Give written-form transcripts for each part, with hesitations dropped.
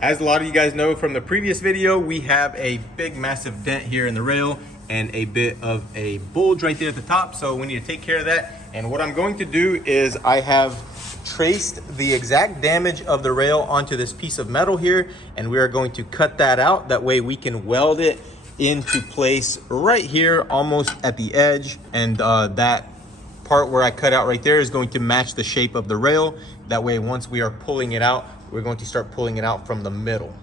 As a lot of you guys know from the previous video, we have a big massive dent here in the rail and a bit of a bulge right there at the top, so we need to take care of that. And what I'm going to do is I have traced the exact damage of the rail onto this piece of metal here, and we are going to cut that out. That way we can weld it into place right here, almost at the edge, and that part where I cut out right there is going to match the shape of the rail. That way, once we are pulling it out, we're going to start pulling it out from the middle.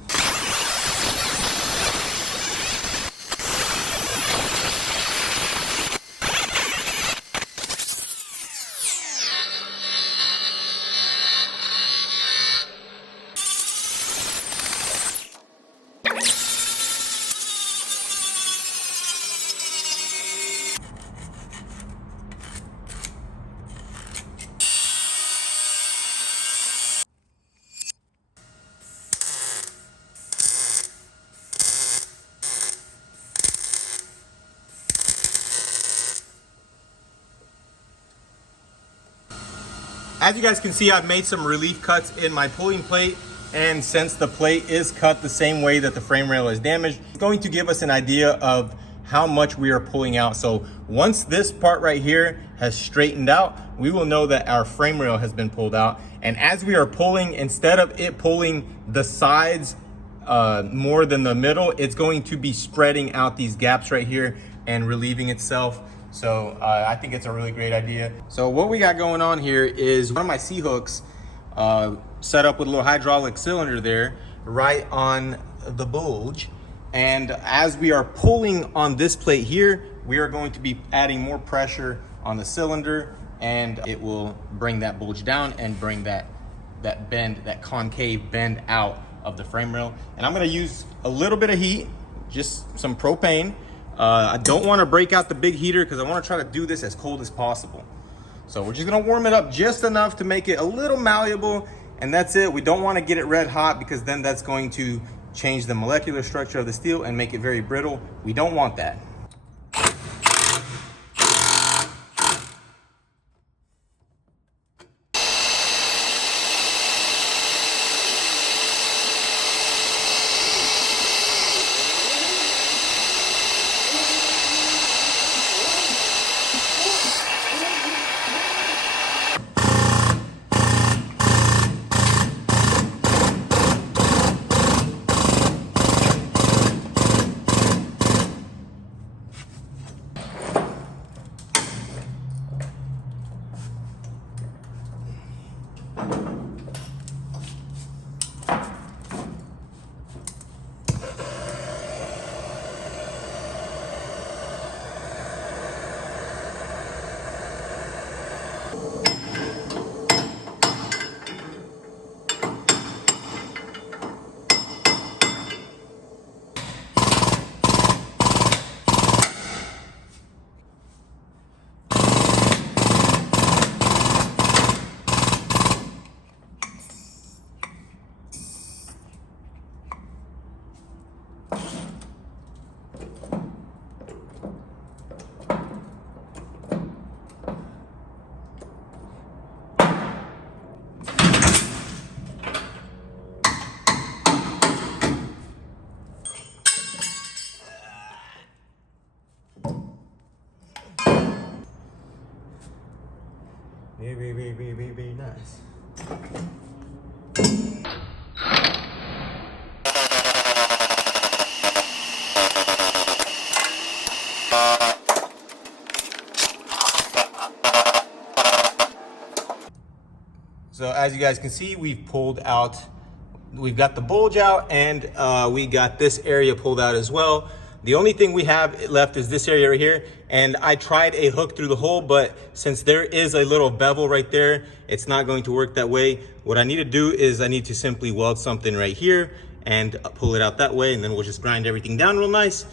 As you guys can see, I've made some relief cuts in my pulling plate, and since the plate is cut the same way that the frame rail is damaged, it's going to give us an idea of how much we are pulling out. So once this part right here has straightened out, we will know that our frame rail has been pulled out. And as we are pulling, instead of it pulling the sides more than the middle, it's going to be spreading out these gaps right here and relieving itself. So I think it's a really great idea. So what we got going on here is one of my C-hooks set up with a little hydraulic cylinder there right on the bulge. And as we are pulling on this plate here, we are going to be adding more pressure on the cylinder, and it will bring that bulge down and bring that bend, that concave bend out of the frame rail. And I'm gonna use a little bit of heat, just some propane. I don't want to break out the big heater because I want to try to do this as cold as possible. So we're just going to warm it up just enough to make it a little malleable, and that's it. We don't want to get it red hot because then that's going to change the molecular structure of the steel and make it very brittle. We don't want that. Very nice. So as you guys can see, we've pulled out, we've got the bulge out, and we got this area pulled out as well. The only thing we have left is this area right here. And I tried a hook through the hole, but since there is a little bevel right there, it's not going to work that way. What I need to do is I need to simply weld something right here and pull it out that way, and then we'll just grind everything down real nice.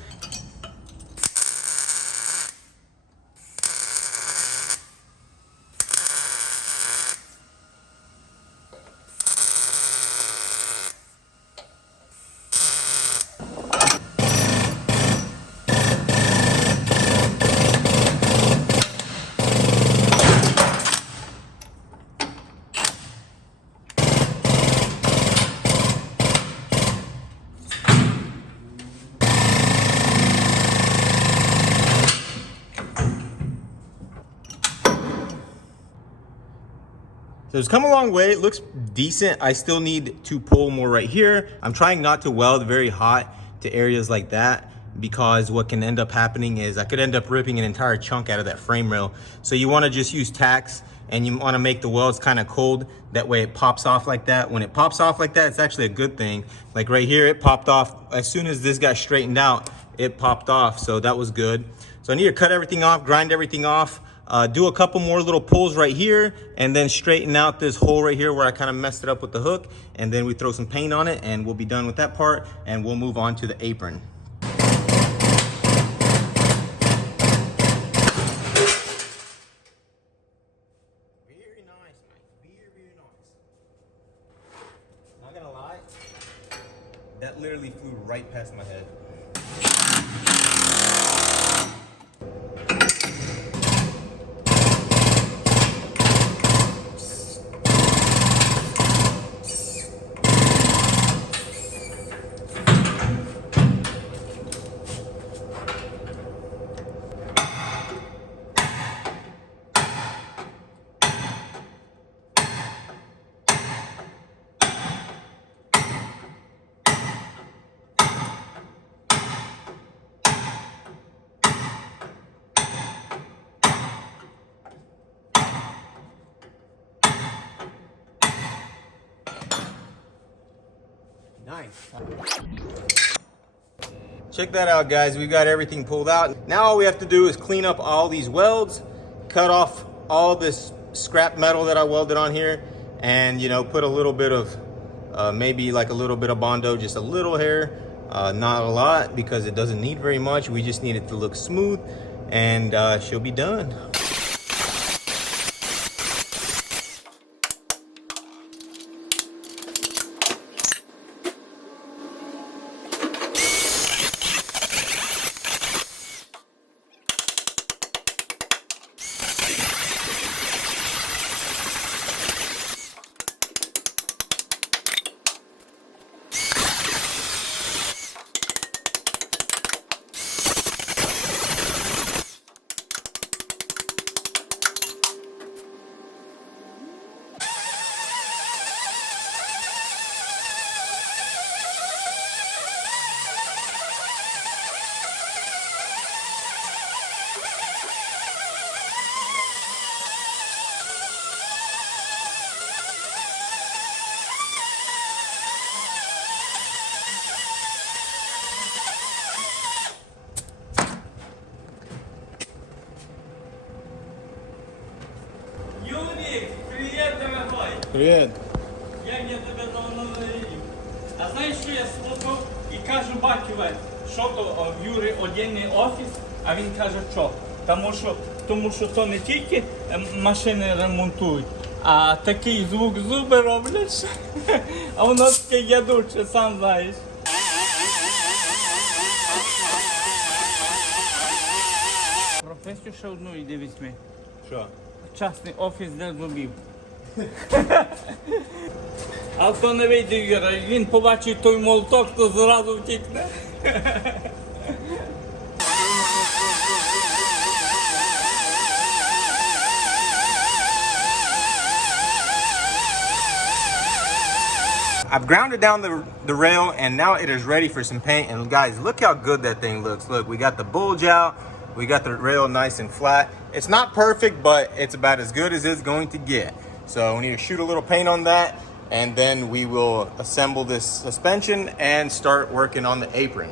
So it's come a long way. It looks decent. I still need to pull more right here. I'm trying not to weld very hot to areas like that, because what can end up happening is I could end up ripping an entire chunk out of that frame rail. So you want to just use tacks, and you want to make the welds kind of cold. That way it pops off like that. When it pops off like that, it's actually a good thing. Like right here, it popped off. As soon as this got straightened out, it popped off. So that was good. So I need to cut everything off, grind everything off, do a couple more little pulls right here, and then straighten out this hole right here where I kind of messed it up with the hook. And then we throw some paint on it, and we'll be done with that part, and we'll move on to the apron. Very nice, man. Very nice. Not gonna lie, that literally flew right past my head. Nice. Check that out, guys. We got everything pulled out. Now all we have to do is clean up all these welds, cut off all this scrap metal that I welded on here, and put a little bit of maybe like a little bit of Bondo, just a little hair, not a lot, because it doesn't need very much. We just need it to look smooth, and she'll be done. Привет. Як я тебе давно не їв. А знаєш, що я слухав і кажу батькове, що то в Юри одягний офіс, а він каже, що? Тому що то не тільки машини ремонтують, а такий звук зуби роблять, а воно таке ядуче, сам знаєш. Професію ще одну йди візьми. Що? Частний офіс для зубів. А то не вийде, Юра, він побачить той молоток, то зразу втікне. I've grounded down the rail, and now it is ready for some paint. And guys, look how good that thing looks. Look, we got the bulge out. We got the rail nice and flat. It's not perfect, but it's about as good as it's going to get. So we need to shoot a little paint on that, and then we will assemble this suspension and start working on the apron.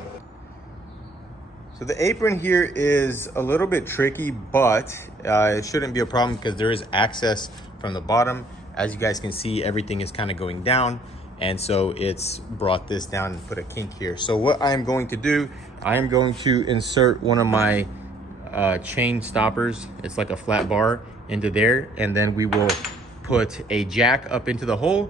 So the apron here is a little bit tricky, but it shouldn't be a problem because there is access from the bottom. As you guys can see, everything is kind of going down. And so it's brought this down and put a kink here. So what I am going to do, I am going to insert one of my chain stoppers. It's like a flat bar into there. And then we will put a jack up into the hole.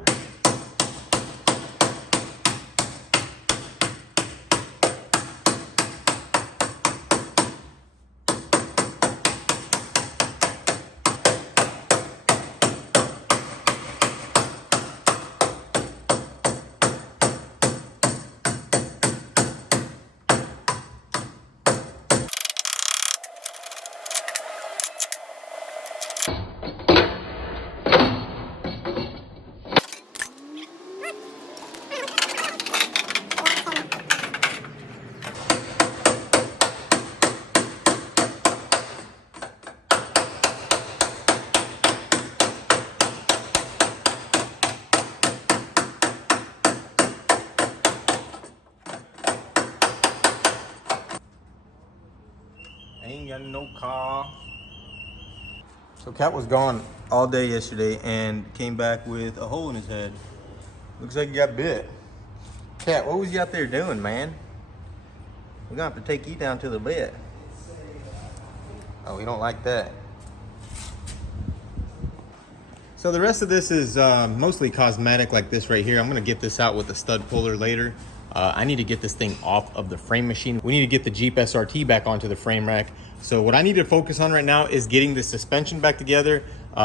me and no car. So Cat was gone all day yesterday and came back with a hole in his head. Looks like he got bit. Cat, what was you out there doing, man? We're gonna have to take you down to the vet. Oh, we don't like that. So the rest of this is mostly cosmetic, like this right here. I'm gonna get this out with a stud puller later. I need to get this thing off of the frame machine. We need to get the Jeep SRT back onto the frame rack. So what I need to focus on right now is getting the suspension back together,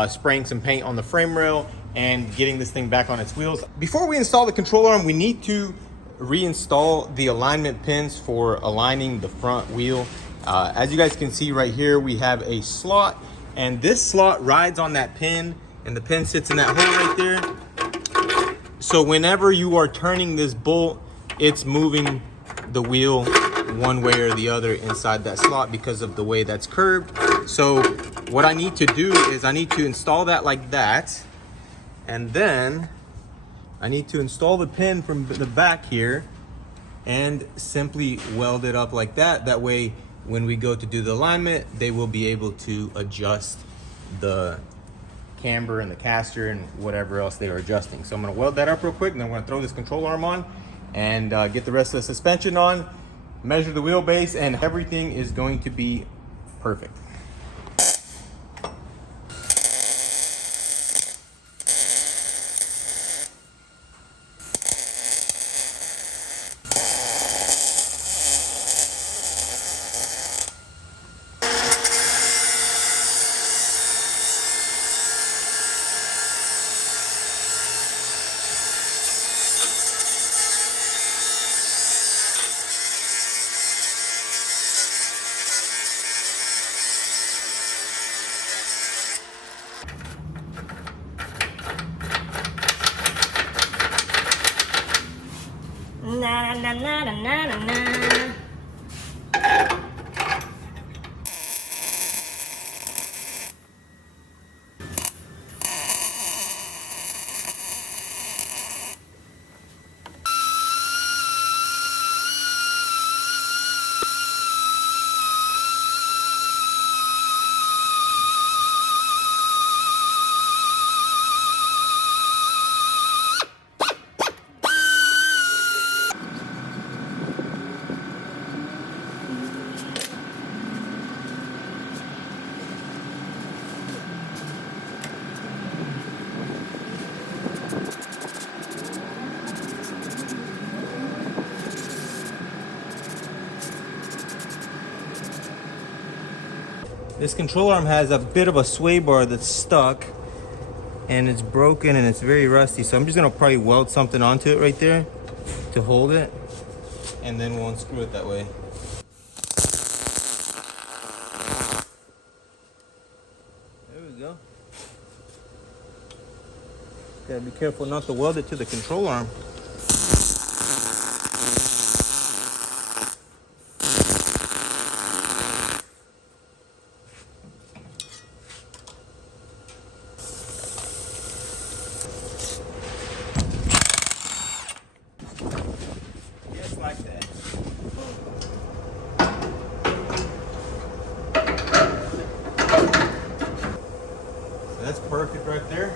spraying some paint on the frame rail, and getting this thing back on its wheels. Before we install the control arm, we need to reinstall the alignment pins for aligning the front wheel. As you guys can see right here, we have a slot, and this slot rides on that pin, and the pin sits in that hole right there. So whenever you are turning this bolt, it's moving the wheel one way or the other inside that slot because of the way that's curved. So what I need to do is I need to install that like that, and then I need to install the pin from the back here and simply weld it up like that. That way when we go to do the alignment, they will be able to adjust the camber and the caster and whatever else they are adjusting. So I'm going to weld that up real quick, and then I'm going to throw this control arm on and get the rest of the suspension on, measure the wheelbase, and everything is going to be perfect. Na na na na na na. This control arm has a bit of a sway bar that's stuck, and it's broken and it's very rusty. So I'm just gonna probably weld something onto it right there to hold it, and then we'll unscrew it that way. There we go. Gotta be careful not to weld it to the control arm. Like that. That's perfect right there.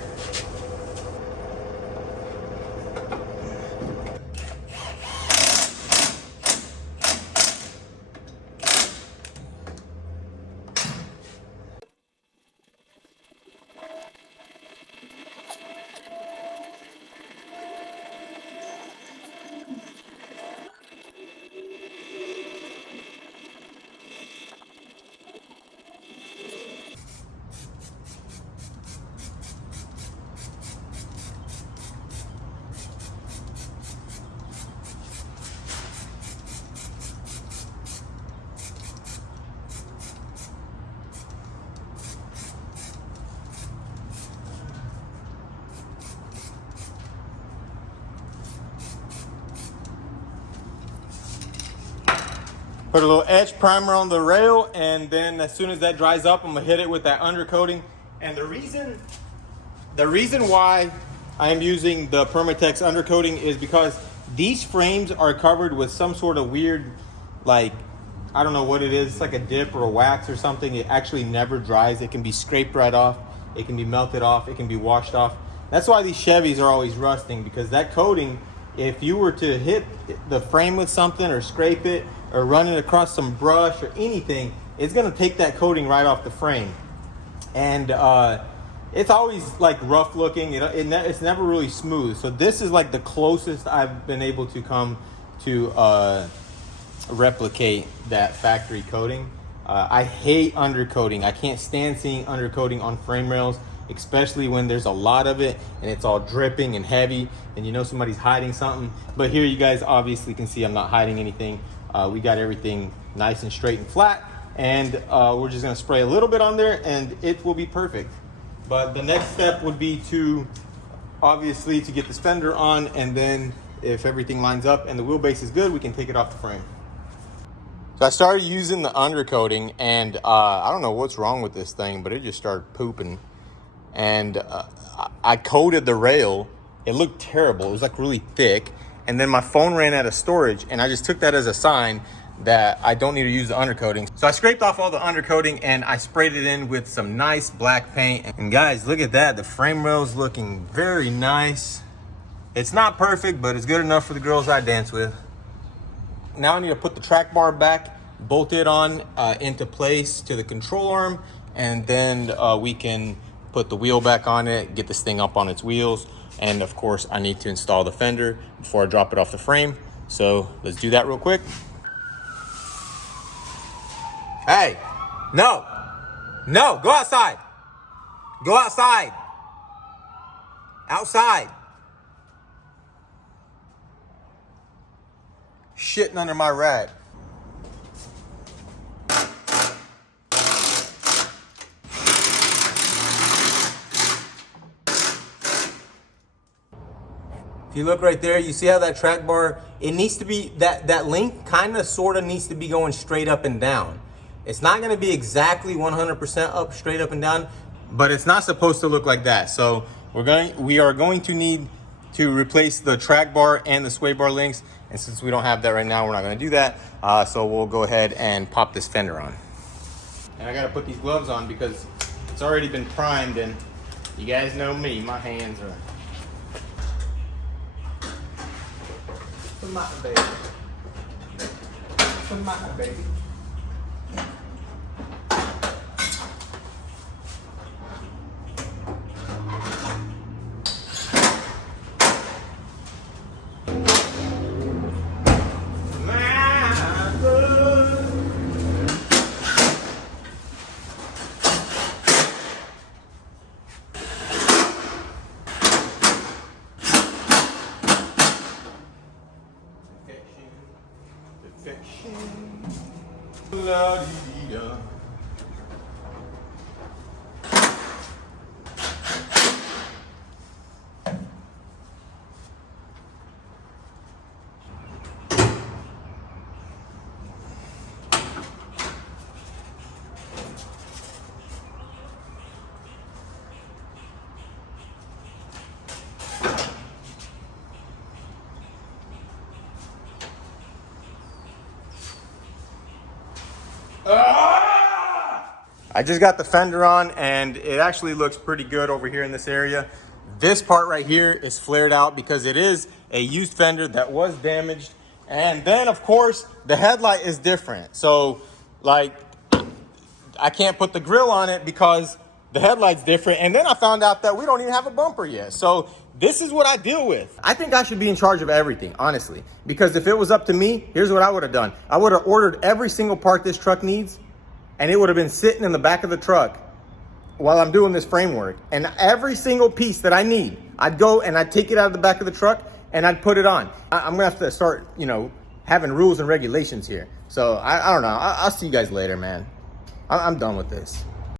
Put a little etch primer on the rail, and then as soon as that dries up, I'm gonna hit it with that undercoating. And the reason why I am using the Permatex undercoating is because these frames are covered with some sort of weird, like, I don't know what it is. It's like a dip or a wax or something. It actually never dries. It can be scraped right off. It can be melted off. It can be washed off. That's why these Chevys are always rusting, because that coating, if you were to hit the frame with something or scrape it or run it across some brush or anything, it's gonna take that coating right off the frame. And it's always like rough looking. It's never really smooth. So this is like the closest I've been able to come to replicate that factory coating. I hate undercoating. I can't stand seeing undercoating on frame rails, especially when there's a lot of it and it's all dripping and heavy and you know somebody's hiding something. But here you guys obviously can see I'm not hiding anything. We got everything nice and straight and flat, and we're just gonna spray a little bit on there and it will be perfect. But the next step would be to obviously to get this fender on, and then if everything lines up and the wheelbase is good, we can take it off the frame. So I started using the undercoating, and I don't know what's wrong with this thing, but it just started pooping. And I coated the rail. It looked terrible. It was like really thick. And then my phone ran out of storage, and I just took that as a sign that I don't need to use the undercoating. So I scraped off all the undercoating and I sprayed it in with some nice black paint. And guys, look at that. The frame rail's looking very nice. It's not perfect, but it's good enough for the girls I dance with. Now I need to put the track bar back, bolt it on into place to the control arm, and then we can put the wheel back on it, get this thing up on its wheels. And of course, I need to install the fender before I drop it off the frame. So let's do that real quick. Hey, no, go outside. Go outside. Outside. Shitting under my rat. If you look right there, you see how that track bar, it needs to be, that link kind of sort of needs to be going straight up and down. It's not going to be exactly 100% up, straight up and down, but it's not supposed to look like that. So we are going to need to replace the track bar and the sway bar links. And since we don't have that right now, we're not going to do that. So we'll go ahead and pop this fender on. And I got to put these gloves on because it's already been primed, and you guys know me, my hands are... Come on, baby. Come on, baby. La-dee-dee-da. I just got the fender on, and it actually looks pretty good over here in this area. This part right here is flared out because it is a used fender that was damaged. And then of course the headlight is different. So like I can't put the grill on it because the headlight's different. And then I found out that we don't even have a bumper yet. So this is what I deal with. I think I should be in charge of everything, honestly, because if it was up to me, here's what I would have done. I would have ordered every single part this truck needs, and it would have been sitting in the back of the truck while I'm doing this framework. And every single piece that I need, I'd go and I'd take it out of the back of the truck and I'd put it on. I'm gonna have to start, you know, having rules and regulations here. So I don't know. I'll see you guys later, man. I'm done with this.